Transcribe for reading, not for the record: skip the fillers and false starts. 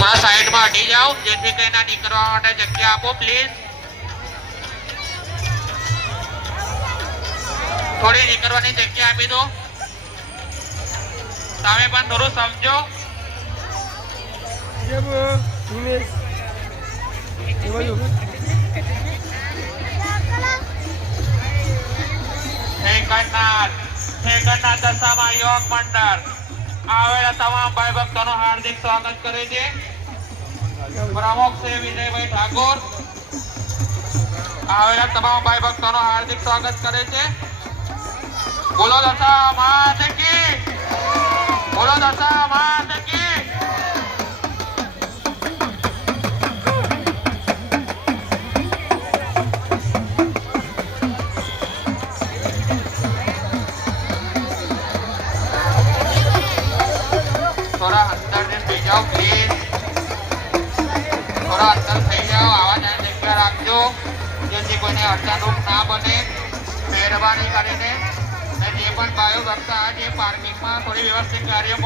थोड़ा साइड में हटी जाओ जेથી કરીને નીકળવા માટે જગ્યા આપો પ્લીઝ થોડી નીકળવાની જગ્યા આપી દો તમે પણ થોડું સમજો સેકન્ડના દશામાં યોગ મંડળ આવેલા તમામ ભાઈ ભક્તોનું હાર્દિક સ્વાગત કરે છે પ્રમુખ શ્રી વિજયભાઈ ઠાકોર આવેલા તમામ ભાઈ ભક્તોનું હાર્દિક સ્વાગત કરે છે બોલો દશા માત કી બોલો દશા માત કી थोड़ा अंदर से जाओ प्लीज थोड़ा अंदर થઈ જાઓ આવાજ આને જગ્યા રાખજો જેથી કોઈને અડચણરૂપ ના બને મહેરબાની કરીને જે પણ બાયો ભક્ત આ જે પાર્કિંગમાં થોડી વ્યવસ્થિત કાર્ય